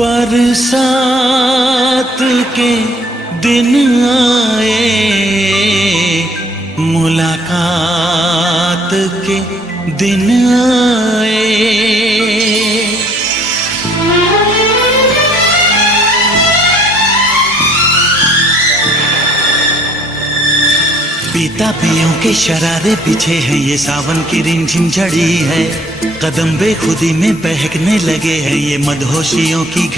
बरसात के दिन आए, मुलाकात के दिन आए। पीता पियों के शरारे पीछे हैं, ये सावन की रिमझिम झड़ी है। कदम बेखुदी में बहकने लगे हैं, ये मदहोशियों की घड़ी।